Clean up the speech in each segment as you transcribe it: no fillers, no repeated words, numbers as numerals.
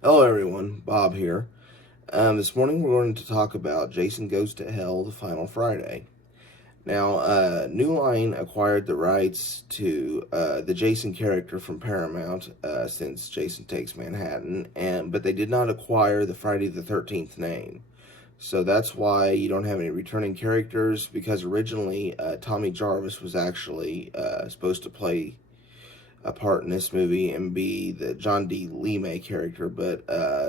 Hello everyone, Bob here. This morning we're going to talk about Jason Goes to Hell, the final Friday. Now, New Line acquired the rights to the Jason character from Paramount since Jason Takes Manhattan, but they did not acquire the Friday the 13th name. So that's why you don't have any returning characters, because originally Tommy Jarvis was actually supposed to play a part in this movie and be the John D. Lee character, but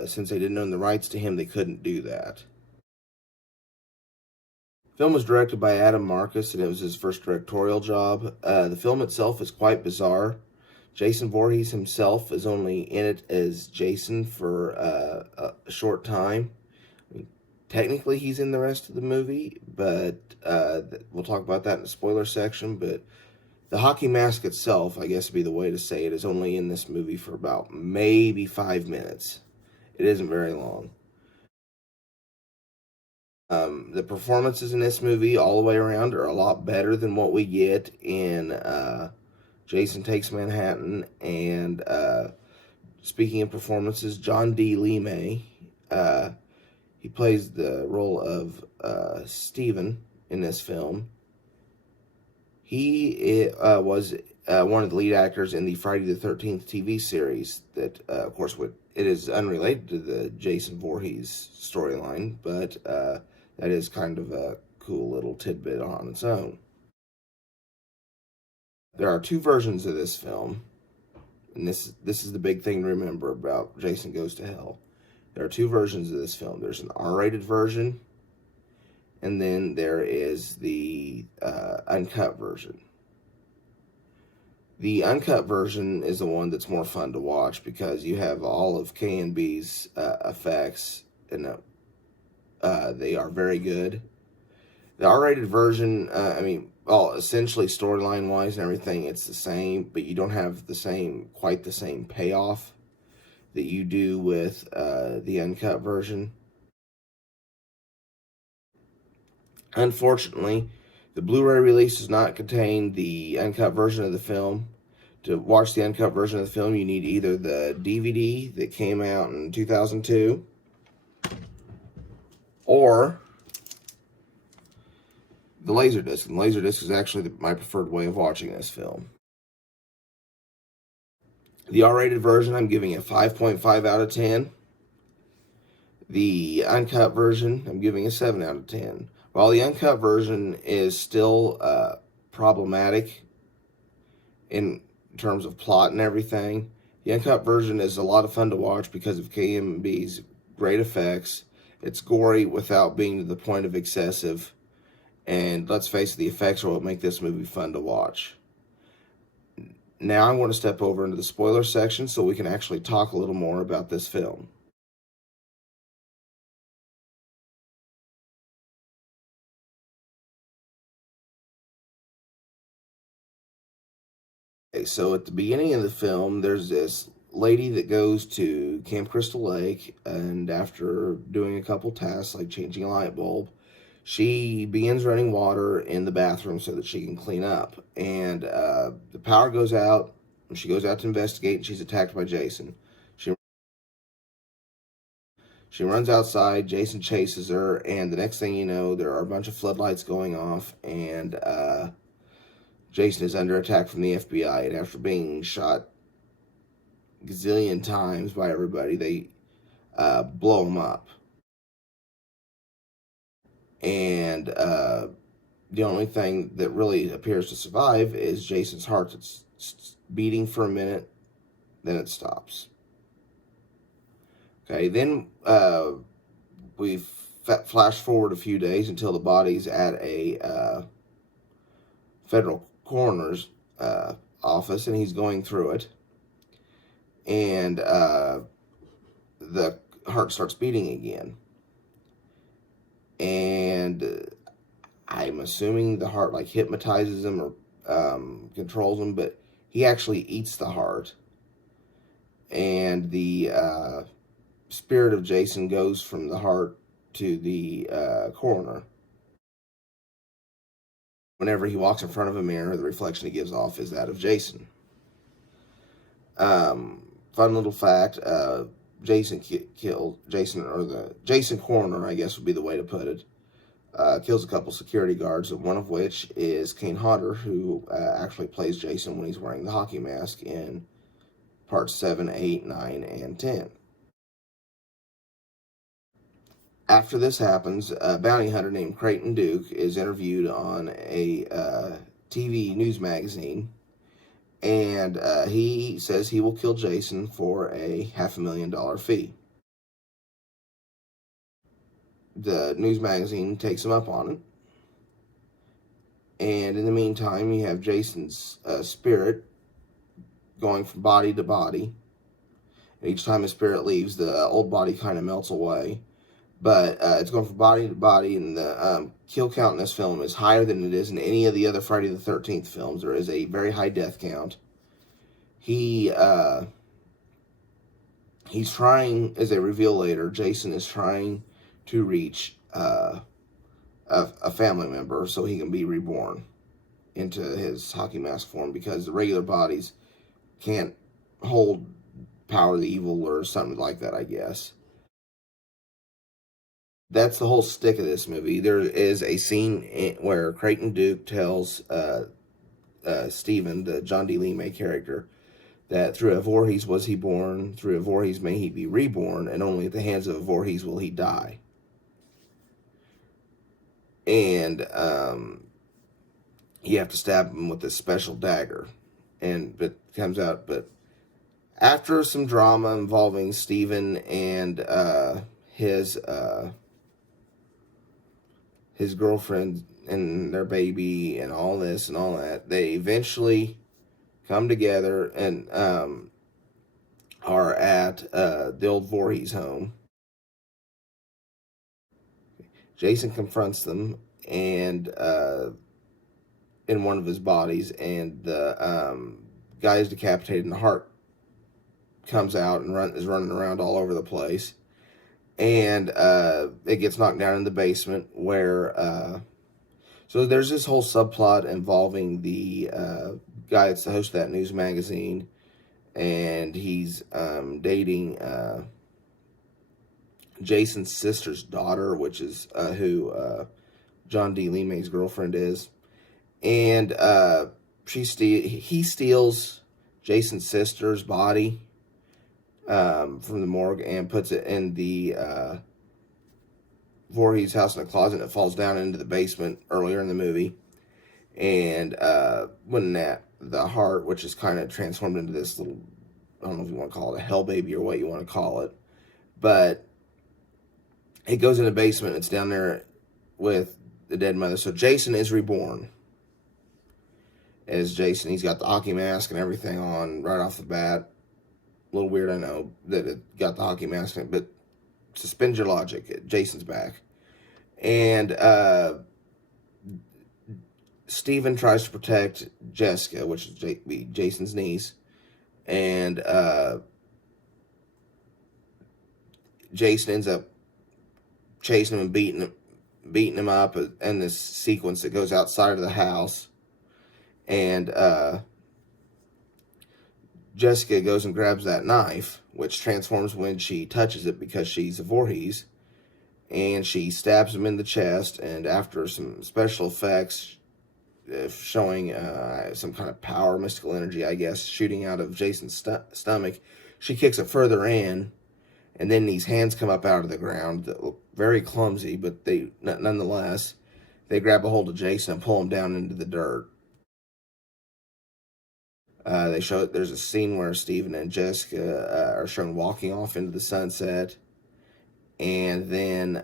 since they didn't own the rights to him, they couldn't do that. The film was directed by Adam Marcus, and it was his first directorial job. The film itself is quite bizarre. Jason Voorhees himself is only in it as Jason for a short time. I mean, technically, he's in the rest of the movie, but we'll talk about that in the spoiler section. But the hockey mask itself, I guess would be the way to say it, is only in this movie for about maybe 5 minutes. It isn't very long. The performances in this movie all the way around are a lot better than what we get in Jason Takes Manhattan. And speaking of performances, John D. Lee he plays the role of Steven in this film. He was one of the lead actors in the Friday the 13th TV series that, of course, it is unrelated to the Jason Voorhees storyline, but that is kind of a cool little tidbit on its own. There are two versions of this film, and this is the big thing to remember about Jason Goes to Hell. There are two versions of this film. There's an R-rated version, and then there is the uncut version. The uncut version is the one that's more fun to watch because you have all of K&B's effects, and they are very good. The R-rated version, essentially storyline-wise and everything, it's the same, but you don't have quite the same payoff that you do with the uncut version. Unfortunately, the Blu-ray release does not contain the uncut version of the film. To watch the uncut version of the film, you need either the DVD that came out in 2002 or the laserdisc. And the laserdisc is actually my preferred way of watching this film. The R-rated version, I'm giving a 5.5 out of 10. The uncut version, I'm giving a 7 out of 10. While the uncut version is still problematic in terms of plot and everything, the uncut version is a lot of fun to watch because of K&B's great effects. It's gory without being to the point of excessive. And let's face it, the effects are what make this movie fun to watch. Now I want to step over into the spoiler section so we can actually talk a little more about this film. Okay, so at the beginning of the film, there's this lady that goes to Camp Crystal Lake, and after doing a couple tasks like changing a light bulb, she begins running water in the bathroom so that she can clean up. And the power goes out, and she goes out to investigate, and she's attacked by Jason. She runs outside, Jason chases her, and the next thing you know, there are a bunch of floodlights going off, and Jason is under attack from the FBI, and after being shot gazillion times by everybody, they blow him up. And the only thing that really appears to survive is Jason's heart that's beating for a minute, then it stops. Okay, then we flash forward a few days until the body's at a federal coroner's office, and he's going through it, and the heart starts beating again, and I'm assuming the heart like hypnotizes him or controls him, but he actually eats the heart, and the spirit of Jason goes from the heart to the coroner. Whenever he walks in front of a mirror, the reflection he gives off is that of Jason. Fun little fact, Jason, or the Jason coroner, I guess would be the way to put it, kills a couple security guards, one of which is Kane Hodder, who actually plays Jason when he's wearing the hockey mask in parts 7, 8, 9, and 10. After this happens, a bounty hunter named Creighton Duke is interviewed on a TV news magazine, and he says he will kill Jason for a $500,000 fee. The news magazine takes him up on it, and in the meantime, you have Jason's spirit going from body to body. And each time his spirit leaves, the old body kind of melts away. But it's going from body to body, and the kill count in this film is higher than it is in any of the other Friday the 13th films. There is a very high death count. He's trying, as they reveal later, Jason is trying to reach a family member so he can be reborn into his hockey mask form, because the regular bodies can't hold power of the evil or something like that, I guess. That's the whole stick of this movie. There is a scene where Creighton Duke tells Stephen, the John D. Lee May character, that through a Voorhees was he born, through a Voorhees may he be reborn, and only at the hands of a Voorhees will he die. And you have to stab him with this special dagger. And it comes out, but after some drama involving Stephen and his girlfriend and their baby and all this and all that, they eventually come together and are at the old Voorhees home. Jason confronts them and in one of his bodies, and the guy is decapitated, and the heart comes out and is running around all over the place. And it gets knocked down in the basement where so there's this whole subplot involving the guy that's the host of that news magazine, and he's dating Jason's sister's daughter, which is who John D. Lee May's girlfriend is. And he steals Jason's sister's body from the morgue and puts it in the Voorhees house in a closet, and it falls down into the basement earlier in the movie. And when the heart, which is kind of transformed into this little, I don't know if you want to call it a hell baby or what you want to call it, but it goes in the basement. It's down there with the dead mother. So Jason is reborn as Jason. He's got the hockey mask and everything on right off the bat. A little weird, I know, that it got the hockey mask in it, but suspend your logic. Jason's back. And Stephen tries to protect Jessica, which is Jason's niece. And Jason ends up chasing him and beating him up in this sequence that goes outside of the house. And Jessica goes and grabs that knife, which transforms when she touches it because she's a Voorhees, and she stabs him in the chest. And after some special effects showing some kind of power, mystical energy, I guess, shooting out of Jason's stomach, she kicks it further in, and then these hands come up out of the ground that look very clumsy, but nonetheless, they grab a hold of Jason and pull him down into the dirt. They show there's a scene where Stephen and Jessica are shown walking off into the sunset, and then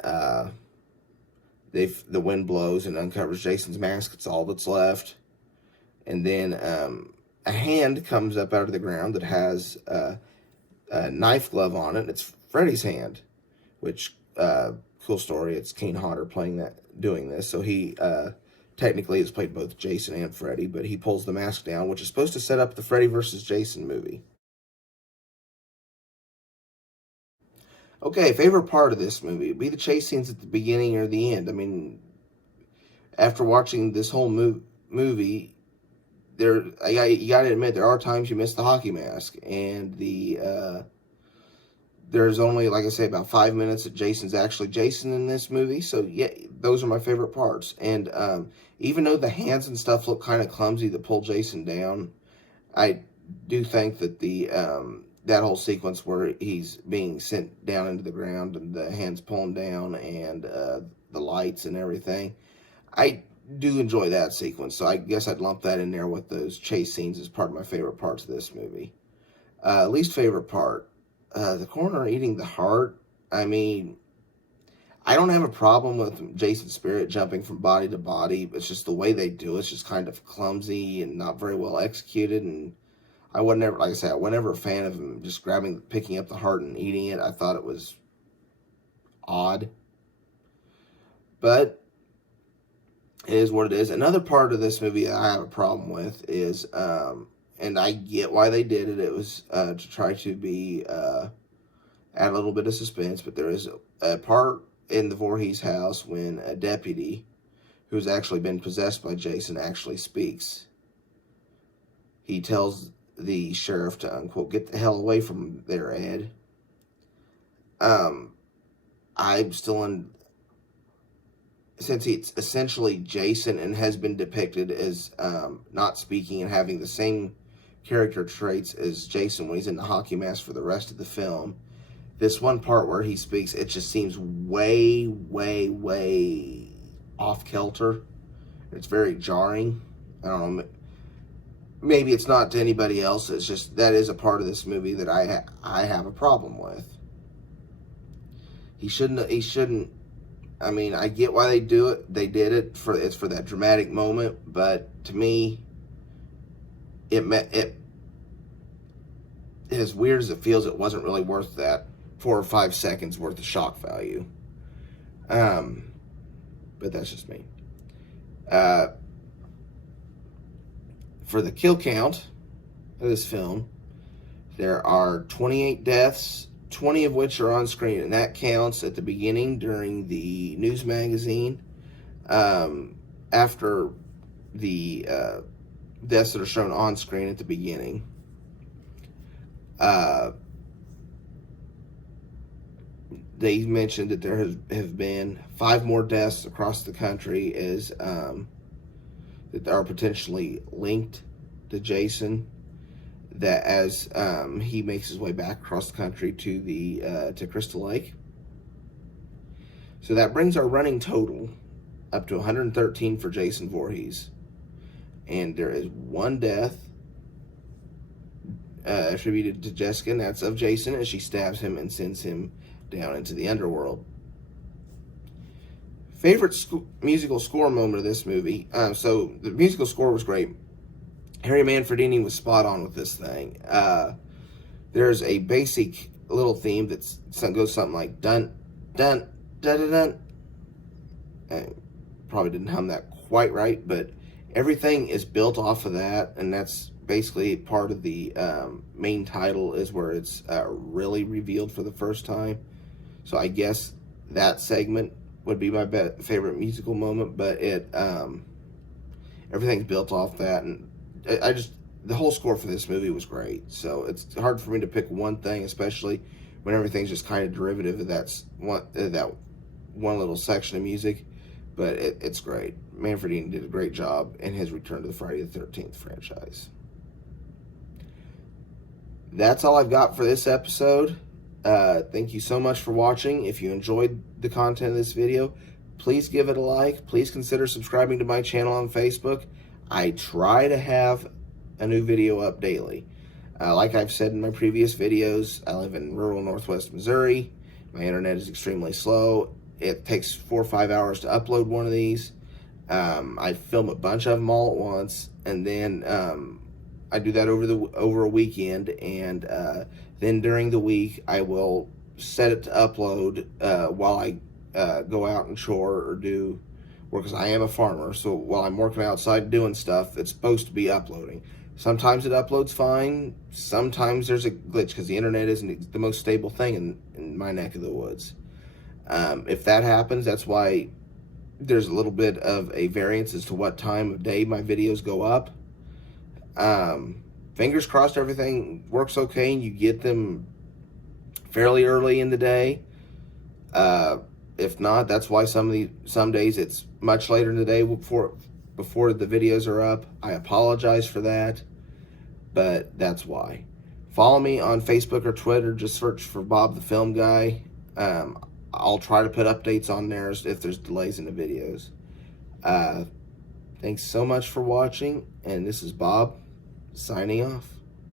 the wind blows and uncovers Jason's mask. It's all that's left, and then a hand comes up out of the ground that has a knife glove on it. It's Freddy's hand, which cool story. It's Kane Hodder doing this, so he technically has played both Jason and Freddy, but he pulls the mask down, which is supposed to set up the Freddy vs. Jason movie. Okay, favorite part of this movie would be the chase scenes at the beginning or the end. I mean, after watching this whole movie, you got to admit, there are times you miss the hockey mask, and the there's only, like I say, about 5 minutes that Jason's actually Jason in this movie. So yeah, those are my favorite parts. And even though the hands and stuff look kind of clumsy to pull Jason down, I do think that the that whole sequence where he's being sent down into the ground and the hands pulling down and the lights and everything, I do enjoy that sequence. So I guess I'd lump that in there with those chase scenes as part of my favorite parts of this movie. Least favorite part, the coroner eating the heart. I mean, I don't have a problem with Jason's spirit jumping from body to body. It's just the way they do it's just kind of clumsy and not very well executed. And I was never, like I said, I was never a fan of him just picking up the heart and eating it. I thought it was odd. But it is what it is. Another part of this movie I have a problem with is, and I get why they did it. It was to try to be add a little bit of suspense. But there is a part in the Voorhees house when a deputy who's actually been possessed by Jason actually speaks. He tells the sheriff to, unquote, get the hell away from there, Ed. I'm still in, since it's essentially Jason and has been depicted as not speaking and having the same character traits as Jason when he's in the hockey mask for the rest of the film, this one part where he speaks, it just seems way, way, way off kilter. It's very jarring. I don't know. Maybe it's not to anybody else. It's just that is a part of this movie that I have a problem with. He shouldn't. I mean, I get why they do it. They did it for that dramatic moment, but to me, it as weird as it feels, it wasn't really worth that 4 or 5 seconds worth of shock value. But that's just me. For the kill count of this film, there are 28 deaths, 20 of which are on screen, and that counts at the beginning during the news magazine, after the deaths that are shown on screen at the beginning. They mentioned that there have been 5 more deaths across the country as that are potentially linked to Jason, that as he makes his way back across the country to the to Crystal Lake. So that brings our running total up to 113 for Jason Voorhees. And there is 1 death attributed to Jessica, and that's of Jason as she stabs him and sends him down into the underworld. Favorite musical score moment of this movie. So the musical score was great. Harry Manfredini was spot on with this thing. There's a basic little theme that goes something like dun dun dun dun dun. I probably didn't hum that quite right, but everything is built off of that, and that's basically part of the main title is where it's really revealed for the first time. So I guess that segment would be my favorite musical moment, but it everything's built off that, and the whole score for this movie was great. So it's hard for me to pick one thing, especially when everything's just kind of derivative of that one little section of music. But it's great. Manfredini did a great job in his return to the Friday the 13th franchise. That's all I've got for this episode. Thank you so much for watching. If you enjoyed the content of this video, please give it a like. Please consider subscribing to my channel on Facebook. I try to have a new video up daily. Like I've said in my previous videos, I live in rural northwest Missouri. My internet is extremely slow. It takes 4 or 5 hours to upload one of these. I film a bunch of them all at once, and then I do that over a weekend, and then during the week I will set it to upload while I go out and chore or do work, because I am a farmer. So while I'm working outside doing stuff, it's supposed to be uploading. Sometimes it uploads fine. Sometimes there's a glitch because the internet isn't the most stable thing in my neck of the woods. If that happens, that's why there's a little bit of a variance as to what time of day my videos go up. Fingers crossed everything works okay and you get them fairly early in the day. If not, that's why some days it's much later in the day before the videos are up. I apologize for that, but that's why. Follow me on Facebook or Twitter. Just search for Bob the Film Guy. I'll try to put updates on there if there's delays in the videos. Thanks so much for watching, and this is Bob signing off.